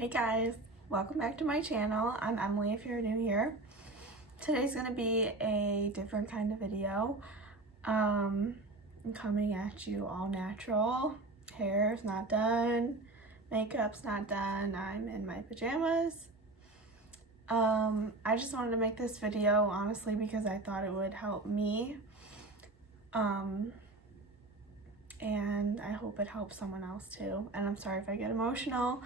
Hey guys, welcome back to my channel. I'm Emily if you're new here. Today's gonna be a different kind of video. I'm coming at you all natural. Hair's not done, makeup's not done, I'm in my pajamas. I just wanted to make this video honestly because I thought it would help me. And I hope it helps someone else too. And I'm sorry if I get emotional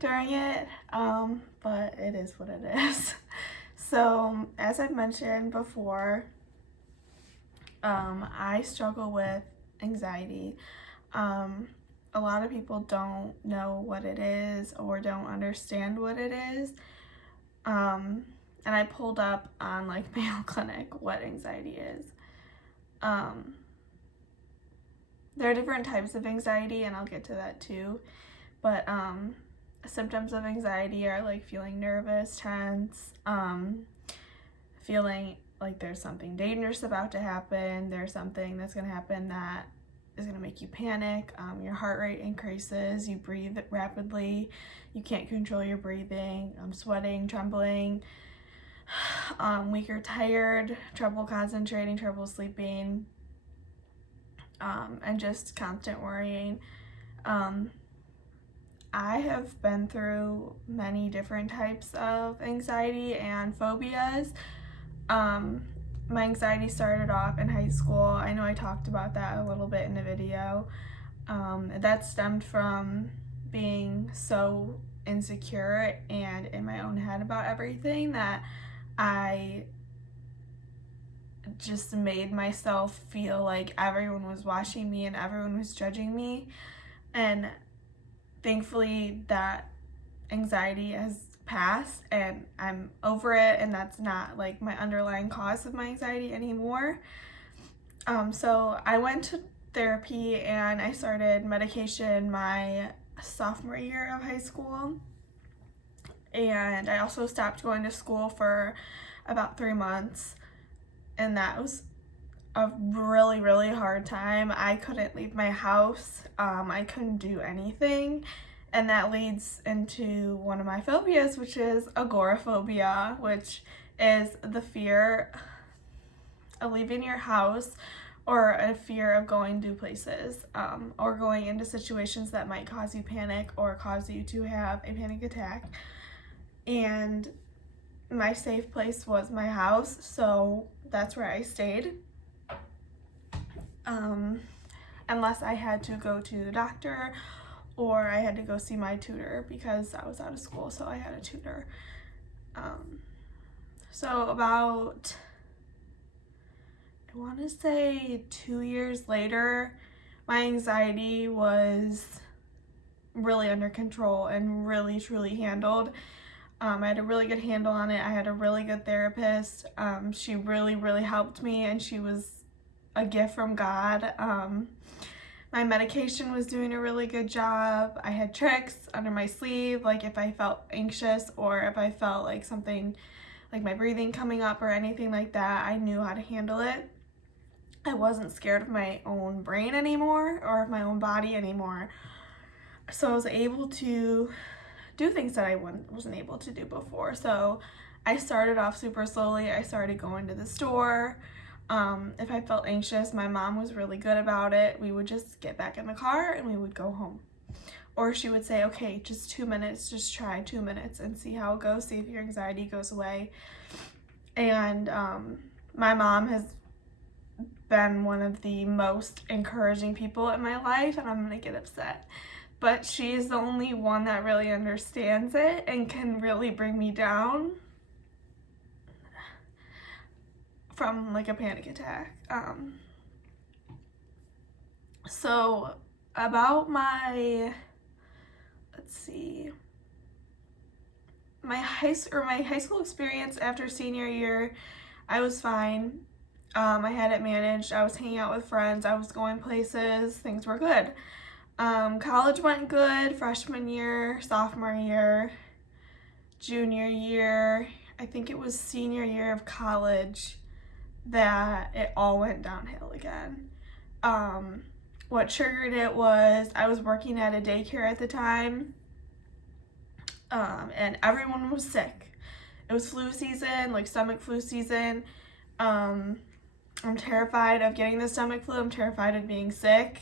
during it, but it is what it is. So as I've mentioned before, I struggle with anxiety. A lot of people don't know what it is or don't understand what it is. And I pulled up on like Mayo Clinic what anxiety is. There are different types of anxiety, and I'll get to that too. But symptoms of anxiety are like feeling nervous, tense, feeling like there's something dangerous about to happen, there's something that's going to happen that is going to make you panic, your heart rate increases, you breathe rapidly, you can't control your breathing, sweating, trembling, weak or tired, trouble concentrating, trouble sleeping, and just constant worrying. I have been through many different types of anxiety and phobias. My anxiety started off in high school. I know I talked about that a little bit in the video. That stemmed from being so insecure and in my own head about everything that I just made myself feel like everyone was watching me and everyone was judging me. And thankfully that anxiety has passed and I'm over it, and that's not like my underlying cause of my anxiety anymore. So I went to therapy and I started medication my sophomore year of high school, and I also stopped going to school for about 3 months, and that was a really hard time. I couldn't leave my house. I couldn't do anything, and that leads into one of my phobias, which is agoraphobia, which is the fear of leaving your house or a fear of going to places, or going into situations that might cause you panic or cause you to have a panic attack. And my safe place was my house, so that's where I stayed. Unless I had to go to the doctor or I had to go see my tutor because I was out of school, so I had a tutor. So about, I want to say 2 years later, my anxiety was really under control and really truly handled. I had a really good handle on it. I had a really good therapist. She really helped me, and she was a gift from God. My medication was doing a really good job. I had tricks under my sleeve, like if I felt anxious or if I felt like something like my breathing coming up or anything like that, I knew how to handle it. I wasn't scared of my own brain anymore or of my own body anymore. So I was able to do things that I wasn't able to do before. So I started off super slowly. I started going to the store. If I felt anxious, my mom was really good about it. We would just get back in the car and we would go home. Or she would say, okay, just 2 minutes, just try 2 minutes and see how it goes, see if your anxiety goes away. And my mom has been one of the most encouraging people in my life, and I'm gonna get upset. But she's the only one that really understands it and can really bring me down from like a panic attack. So about my, my high school experience after senior year, I was fine. I had it managed. I was hanging out with friends. I was going places. Things were good. College went good. Freshman year, sophomore year, junior year. I think it was senior year of college that it all went downhill again. What triggered it was I was working at a daycare at the time. and everyone was sick. It was flu season, like stomach flu season. I'm terrified of getting the stomach flu. I'm terrified of being sick.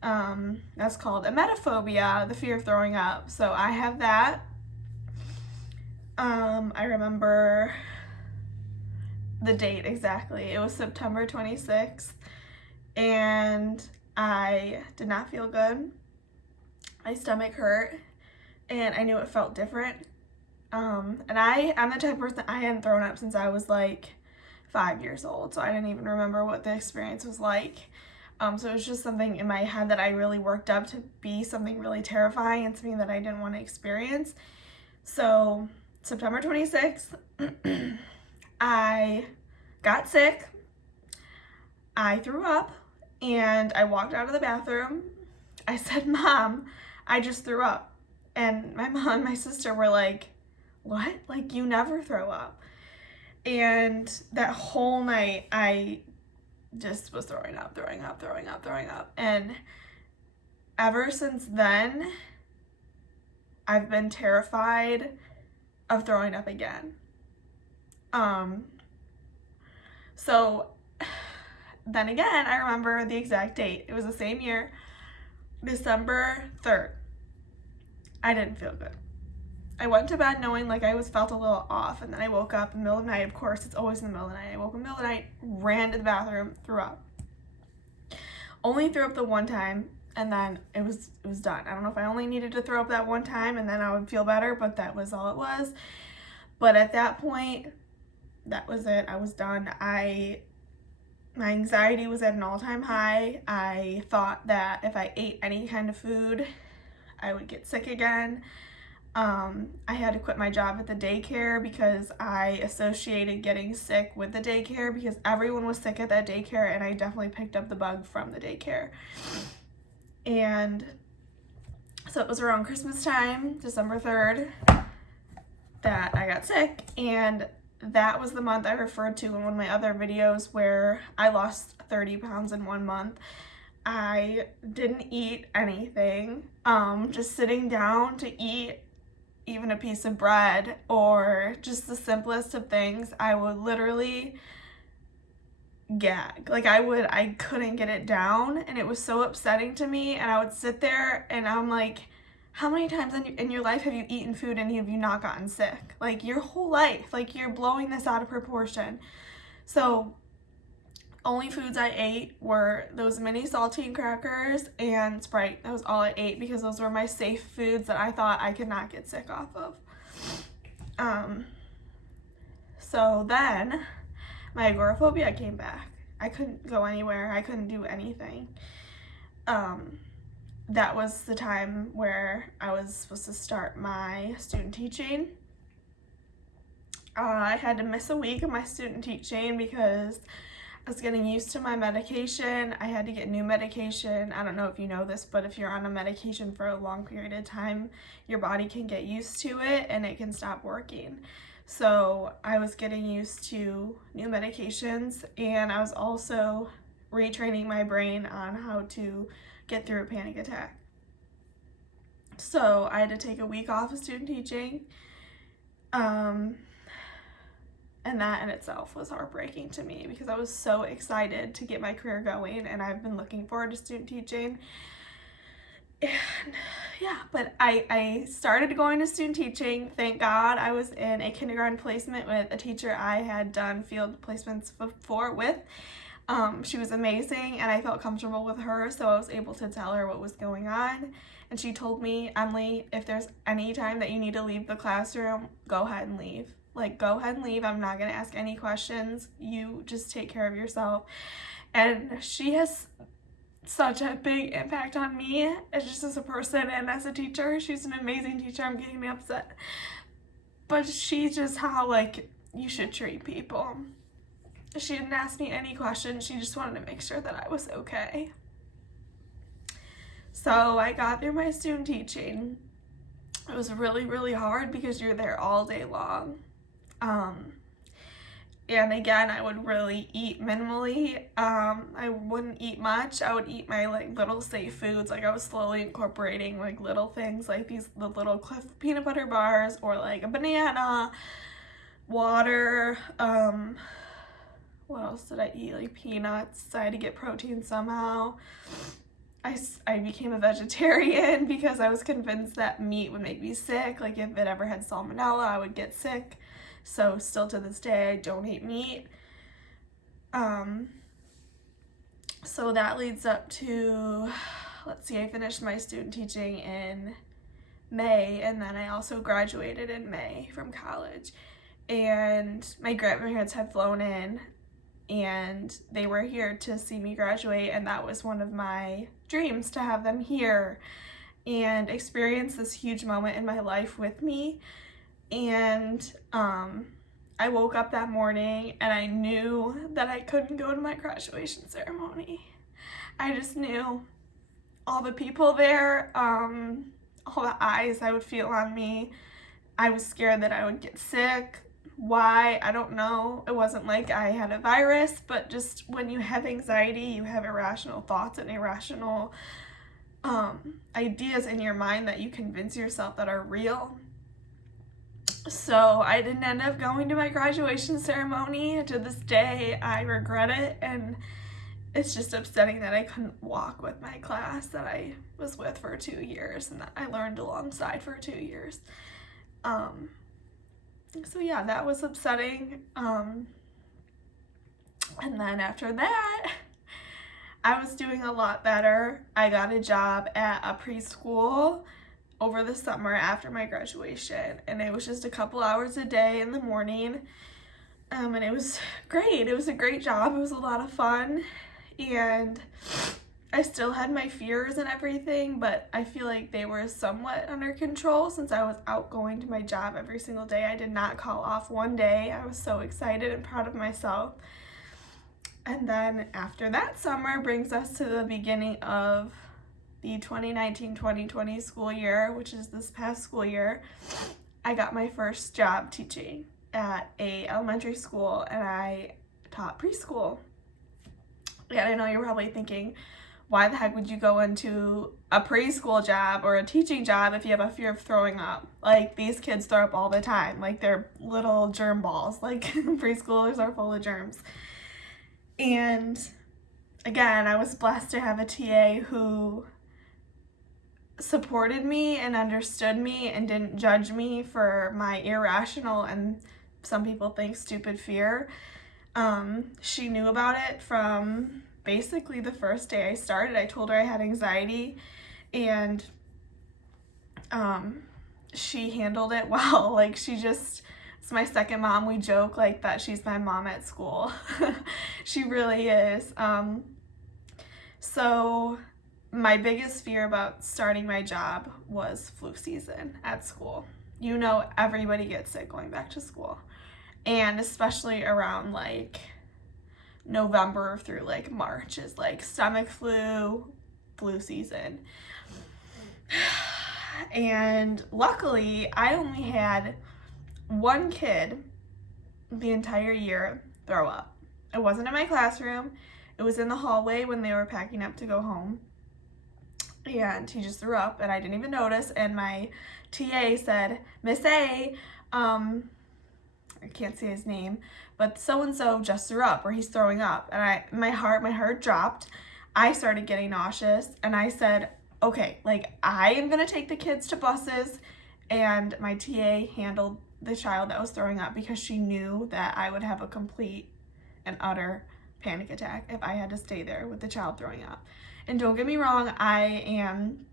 That's called emetophobia, the fear of throwing up. So I have that. I remember the date exactly. It was September 26th, and I did not feel good. My stomach hurt, and I knew it felt different. And I'm the type of person, I hadn't thrown up since I was like 5 years old, so I didn't even remember what the experience was like. So it was just something in my head that I really worked up to be something really terrifying and something that I didn't want to experience. So September 26th, I got sick, I threw up, and I walked out of the bathroom. I said, "Mom, I just threw up." And my mom and my sister were like, "What? Like, you never throw up." And that whole night, I just was throwing up. And ever since then, I've been terrified of throwing up again. So then again, I remember the exact date. It was the same year, December 3rd. I didn't feel good. I went to bed knowing like I felt a little off, and then I woke up in the middle of the night. Of course, it's always in the middle of the night. I woke up in the middle of the night, ran to the bathroom, threw up. Only threw up the one time, and then it was done. I don't know if I only needed to throw up that one time and then I would feel better, but that was all it was. But at that point, that was it. I was done. My anxiety was at an all-time high. I thought that if I ate any kind of food, I would get sick again. I had to quit my job at the daycare because I associated getting sick with the daycare because everyone was sick at that daycare, and I definitely picked up the bug from the daycare. And so it was around Christmas time, December 3rd, that I got sick, and that was the month I referred to in one of my other videos where I lost 30 pounds in 1 month. I didn't eat anything. Just sitting down to eat even a piece of bread or just the simplest of things, I would literally gag. Like I couldn't get it down, and it was so upsetting to me, and I would sit there and I'm like, how many times in your life have you eaten food and have you not gotten sick? Like your whole life, like you're blowing this out of proportion. So only foods I ate were those mini saltine crackers and Sprite. That was all I ate because those were my safe foods that I thought I could not get sick off of. So then my agoraphobia came back. I couldn't go anywhere. I couldn't do anything. That was the time where I was supposed to start my student teaching. I had to miss a week of my student teaching because I was getting used to my medication. I had to get new medication. I don't know if you know this, but if you're on a medication for a long period of time, your body can get used to it and it can stop working. So I was getting used to new medications, and I was also retraining my brain on how to get through a panic attack. So I had to take a week off of student teaching. And that in itself was heartbreaking to me because I was so excited to get my career going, and I've been looking forward to student teaching. And yeah, but I started going to student teaching. Thank God I was in a kindergarten placement with a teacher I had done field placements before with. She was amazing, and I felt comfortable with her, so I was able to tell her what was going on. And she told me, "Emily, if there's any time that you need to leave the classroom, go ahead and leave. Like, go ahead and leave. I'm not going to ask any questions. You just take care of yourself." And she has such a big impact on me as just as a person and as a teacher. She's an amazing teacher. I'm getting me upset. But she's just how, like, you should treat people. She didn't ask me any questions. She just wanted to make sure that I was okay. So I got through my student teaching. It was really, really hard because you're there all day long. And again, I would really eat minimally. I wouldn't eat much. I would eat my like little safe foods. Like I was slowly incorporating like little things like the little Cliff peanut butter bars, or like a banana, water. What else did I eat? Like peanuts. I had to get protein somehow. I became a vegetarian because I was convinced that meat would make me sick. Like if it ever had salmonella, I would get sick. So still to this day, I don't eat meat. So that leads up to, let's see, I finished my student teaching in May, and then I also graduated in May from college. And my grandparents had flown in, and they were here to see me graduate, and that was one of my dreams, to have them here and experience this huge moment in my life with me. And I woke up that morning and I knew that I couldn't go to my graduation ceremony. I just knew all the people there, all the eyes I would feel on me. I was scared that I would get sick. Why? I don't know. It wasn't like I had a virus, but just when you have anxiety, you have irrational thoughts and irrational ideas in your mind that you convince yourself that are real. So I didn't end up going to my graduation ceremony. To this day, I regret it, and it's just upsetting that I couldn't walk with my class that I was with for 2 years and that I learned alongside for 2 years. So yeah, that was upsetting. And then after that, I was doing a lot better. I got a job at a preschool over the summer after my graduation, and it was just a couple hours a day in the morning, and it was great. It was a great job. It was a lot of fun, and I still had my fears and everything, but I feel like they were somewhat under control since I was out going to my job every single day. I did not call off one day. I was so excited and proud of myself. And then after that summer brings us to the beginning of the 2019-2020 school year, which is this past school year. I got my first job teaching at a elementary school, and I taught preschool. And I know you're probably thinking, why the heck would you go into a preschool job or a teaching job if you have a fear of throwing up? Like, these kids throw up all the time. Like, they're little germ balls. Like, preschoolers are full of germs. And again, I was blessed to have a TA who supported me and understood me and didn't judge me for my irrational and some people think stupid fear. She knew about it from basically the first day I started. I told her I had anxiety, and she handled it well. Like, it's my second mom. We joke like that she's my mom at school. She really is. So my biggest fear about starting my job was flu season at school. You know, everybody gets sick going back to school, and especially around like November through like March is like stomach flu season. And luckily, I only had one kid the entire year throw up. It wasn't in my classroom. It was in the hallway when they were packing up to go home. And he just threw up, and I didn't even notice. And my TA said, Miss A, I can't say his name, but so-and-so just threw up, or he's throwing up. And my heart dropped. I started getting nauseous, and I said, okay, like, I am gonna take the kids to buses. And my TA handled the child that was throwing up because she knew that I would have a complete and utter panic attack if I had to stay there with the child throwing up. And don't get me wrong, I am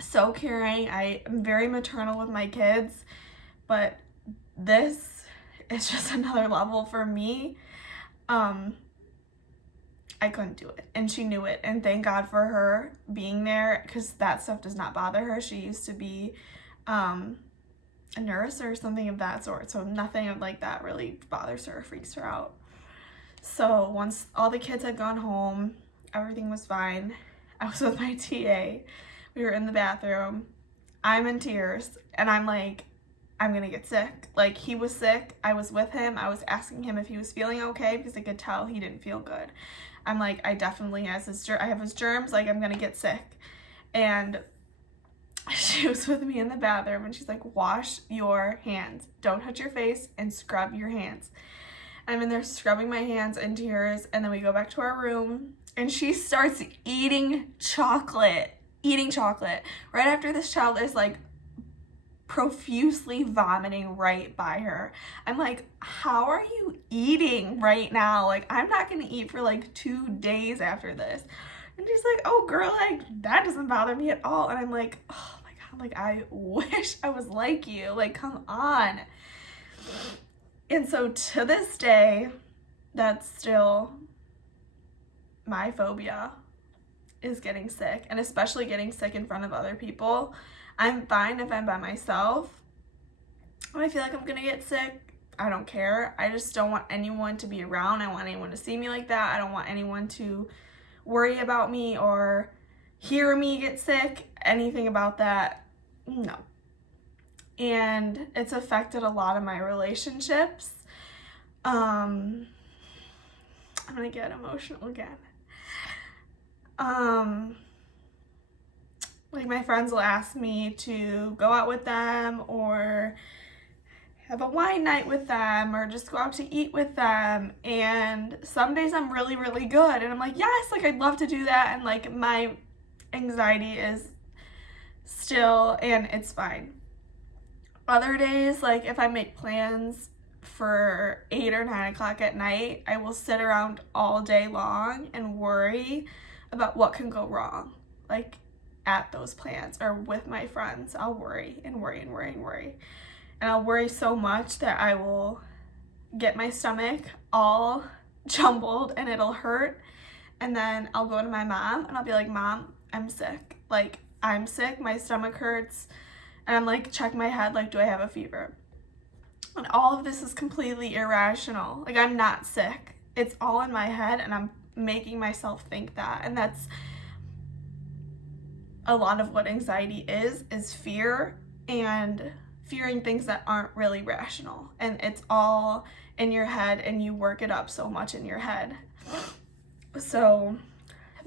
so caring. I am very maternal with my kids, but this is just another level for me. I couldn't do it, and she knew it, and thank God for her being there, because that stuff does not bother her. She used to be a nurse or something of that sort, so nothing of like that really bothers her or freaks her out. So once all the kids had gone home, everything was fine. I was with my TA. We were in the bathroom. I'm in tears, and I'm like, I'm gonna get sick. Like, he was sick, I was with him, I was asking him if he was feeling okay because I could tell he didn't feel good. I'm like, I definitely have his germs, like, I'm gonna get sick. And she was with me in the bathroom and she's like, wash your hands, don't touch your face, and scrub your hands. I'm in there scrubbing my hands in tears, and then we go back to our room and she starts eating chocolate right after this child is like profusely vomiting right by her. I'm like, how are you eating right now? Like, I'm not gonna eat for like 2 days after this. And she's like, oh girl, like, that doesn't bother me at all. And I'm like, oh my god, like, I wish I was like you, like, come on. And so to this day, that's still my phobia, is getting sick, and especially getting sick in front of other people. I'm fine if I'm by myself. When I feel like I'm gonna get sick, I don't care. I just don't want anyone to be around. I don't want anyone to see me like that. I don't want anyone to worry about me or hear me get sick, anything about that, no. And it's affected a lot of my relationships. I'm gonna get emotional again. Like, my friends will ask me to go out with them or have a wine night with them or just go out to eat with them, and some days I'm really, really good and I'm like, yes, like, I'd love to do that, and like, my anxiety is still, and it's fine. Other days, like, if I make plans for 8 or 9 o'clock at night, I will sit around all day long and worry about what can go wrong, like, at those plans or with my friends. I'll worry and worry and worry and worry. And I'll worry so much that I will get my stomach all jumbled and it'll hurt. And then I'll go to my mom and I'll be like, Mom, I'm sick. Like, I'm sick, my stomach hurts. And I'm like, check my head, like, do I have a fever? And all of this is completely irrational. Like, I'm not sick. It's all in my head and I'm making myself think that. And that's a lot of what anxiety is fear, and fearing things that aren't really rational. And it's all in your head and you work it up so much in your head. So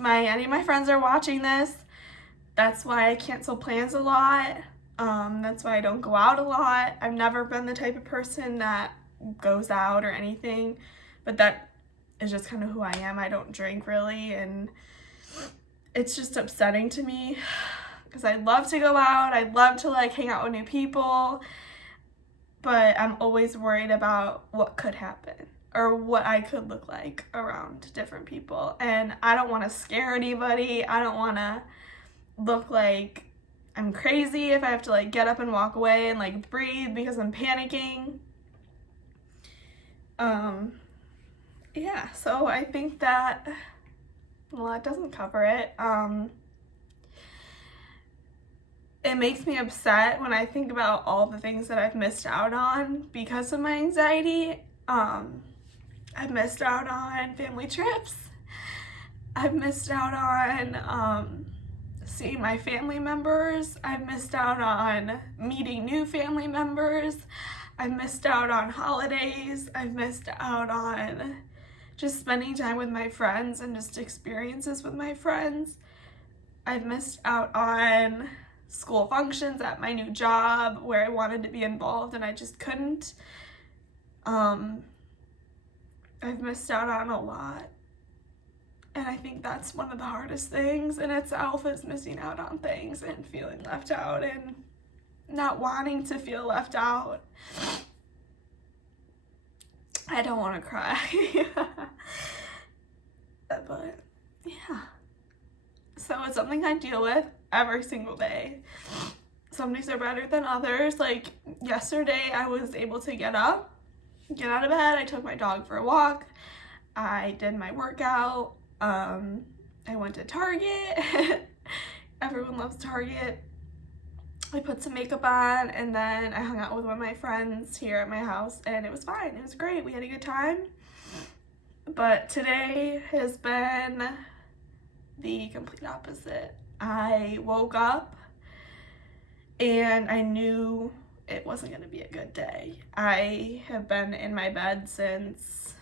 any of my friends are watching this. That's why I cancel plans a lot. That's why I don't go out a lot. I've never been the type of person that goes out or anything, but that is just kind of who I am. I don't drink really, and it's just upsetting to me because I love to go out. I love to, like, hang out with new people, but I'm always worried about what could happen or what I could look like around different people. And I don't want to scare anybody. I don't want to look like I'm crazy if I have to, like, get up and walk away and, like, breathe because I'm panicking. Yeah, so I think that, well, it doesn't cover it. It makes me upset when I think about all the things that I've missed out on because of my anxiety. I've missed out on family trips. I've missed out on seeing my family members. I've missed out on meeting new family members. I've missed out on holidays. I've missed out on just spending time with my friends and just experiences with my friends. I've missed out on school functions at my new job where I wanted to be involved and I just couldn't. I've missed out on a lot. And I think that's one of the hardest things in itself, is missing out on things and feeling left out and not wanting to feel left out. I don't want to cry. But yeah. So it's something I deal with every single day. Some days are better than others. Like yesterday, I was able to get out of bed. I took my dog for a walk. I did my workout. I went to Target. Everyone loves Target. I put some makeup on, and then I hung out with one of my friends here at my house, and it was fine. It was great. We had a good time. But today has been the complete opposite. I woke up and I knew it wasn't going to be a good day. I have been in my bed since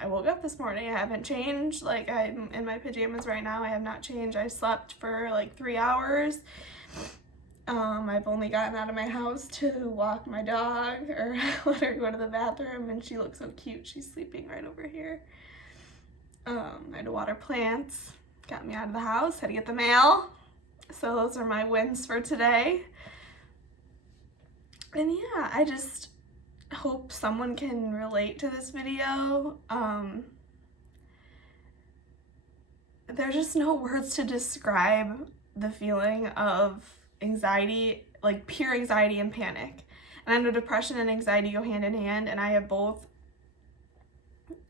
I woke up this morning. I haven't changed. Like, I'm in my pajamas right now. I have not changed. I slept for like 3 hours. I've only gotten out of my house to walk my dog or let her go to the bathroom, and she looks so cute. She's sleeping right over here. I had to water plants, got me out of the house, had to get the mail. So those are my wins for today. And yeah, I just hope someone can relate to this video. There's just no words to describe the feeling of anxiety, like pure anxiety and panic. And I know depression and anxiety go hand in hand, and I have both.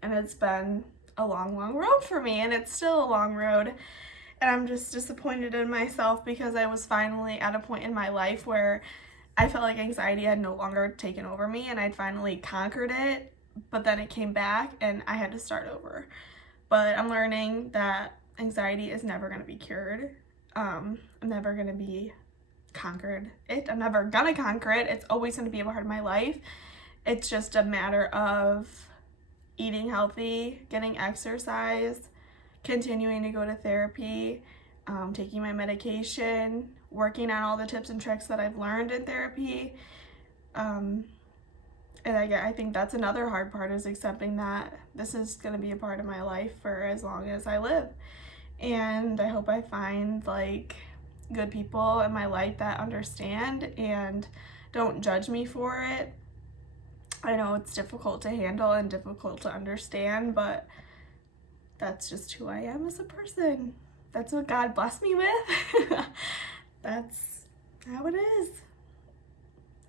And it's been a long, long road for me, and it's still a long road. And I'm just disappointed in myself because I was finally at a point in my life where I felt like anxiety had no longer taken over me, and I'd finally conquered it, but then it came back and I had to start over. But I'm learning that anxiety is never going to be cured. I'm never going to be conquered it. I'm never going to conquer it. It's always going to be a part of my life. It's just a matter of eating healthy, getting exercise, continuing to go to therapy, taking my medication, working on all the tips and tricks that I've learned in therapy. And I think that's another hard part, is accepting that this is going to be a part of my life for as long as I live. And I hope I find like good people in my life that understand and don't judge me for it. I know it's difficult to handle and difficult to understand, but that's just who I am as a person. That's what God blessed me with. That's how it is.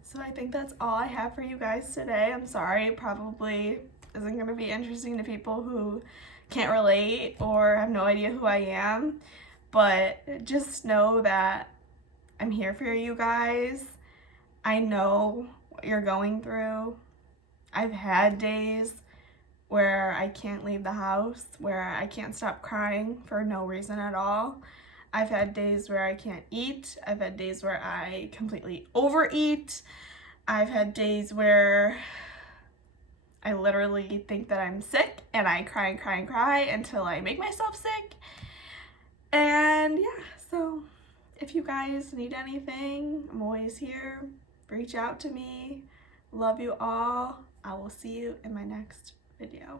So I think that's all I have for you guys today. I'm sorry, it probably isn't going to be interesting to people who can't relate or have no idea who I am, but just know that I'm here for you guys. I know what you're going through. I've had days where I can't leave the house, where I can't stop crying for no reason at all. I've had days where I can't eat. I've had days where I completely overeat. I've had days where I literally think that I'm sick and I cry and cry and cry until I make myself sick. And yeah, so if you guys need anything, I'm always here. Reach out to me. Love you all. I will see you in my next video.